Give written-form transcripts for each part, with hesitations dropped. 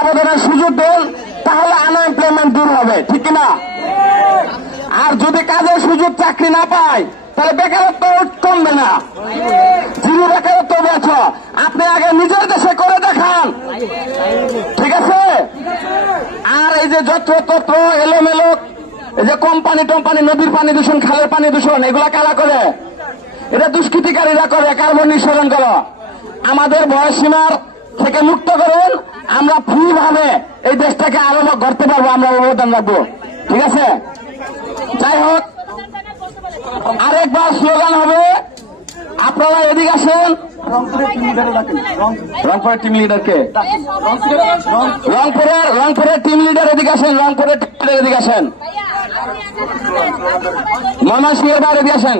আবেদনের সুযোগ দেন, তাহলে আনএমপ্লয়মেন্ট দূর হবে, ঠিক কিনা? আর যদি কাজের সুযোগ চাকরি না পায়, তাহলে বেকারত্ব কমবে না, জিরো বেকারত্ব বেছো। আপনি আগে নিজের দেশে করে দেখান, ঠিক আছে? আর এই যে যত্রতত্র এলোমেলো এই যে কোম্পানি টম্পানি, নদীর পানি দূষণ, খালের পানি দূষণ, এগুলা কারা করে? এটা দুষ্কৃতিকারীরা করে, কার্বন নিঃসরণ করো। আমাদের বয়সীমার থেকে মুক্ত করুন, আমরা ফ্রি ভাবে এই দেশটাকে আরো গড়তে পারবো, আমরা অবদান রাখবো, ঠিক আছে? যাই হোক, আরেকবার স্লোগান হবে, আপনারা এদিকে আসেন। রংপুরের টিম লিডারকে, রংপুরের টিম লিডার এদিকে আসেন, রংপুরের টিম লিডার এদিকে আসেন, ময়মনসিংহের বাইরে এদিকে আসেন।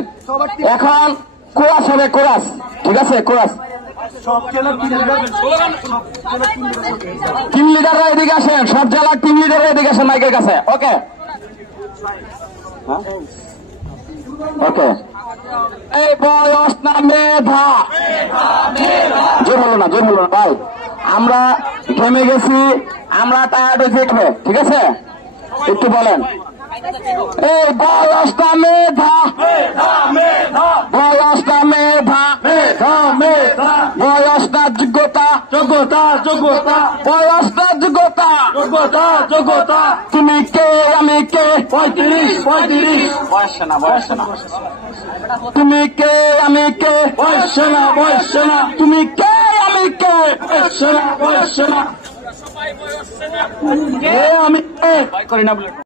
এখন কোরাস হবে, কোরাস, ঠিক আছে? কোরাস টিম লিডাররা এদিকে আসেন, সব জেলার টিম লিডাররা এদিকে আসেন মাইকের কাছে। ওকে ওকে। এই বয়স না মেধা, জোর হলো না, জোর হলো না ভাই, আমরা ঘেমে গেছি, আমরা টায়ার্ড হয়েছি, ঠিক আছে? একটু বলেন, এই বয়স না মেধা, বয়স না মেধা, বয়স না যোগ্যতা, বয়স না যোগ্যতা, তুমি কে আমি কে, 35 বয়স না, তুমি কে আমি কে, বয়স না, তুমি কে আমি কে, বয়স না, আমি করি না বলে